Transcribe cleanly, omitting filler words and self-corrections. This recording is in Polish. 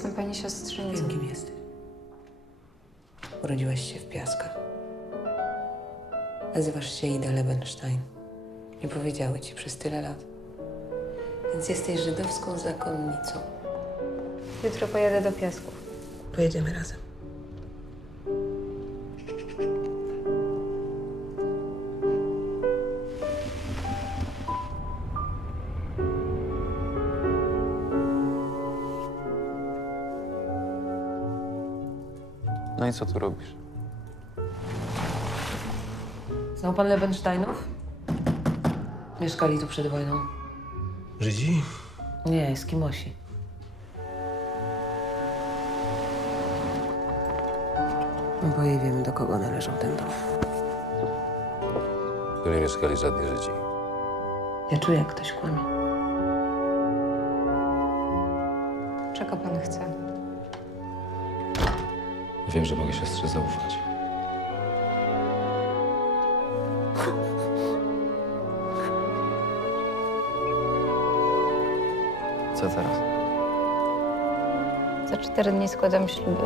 Jestem pani siostrzenicą. Kim jesteś? Urodziłaś się w Piaskach. Nazywasz się Ida Lebenstein. Nie powiedziały ci przez tyle lat. Więc jesteś żydowską zakonnicą. Jutro pojadę do Piasków. Pojedziemy razem. No i co tu robisz? Znał pan Lebensteinów? Mieszkali tu przed wojną. Żydzi? Nie, Eskimosi. Oboje wiemy, do kogo należał ten dom. Tu nie mieszkali żadni Żydzi. Ja czuję, jak ktoś kłamie. Czego pan chce? Wiem, że mogę siostrze zaufać. Co teraz? Za 4 dni składam śluby.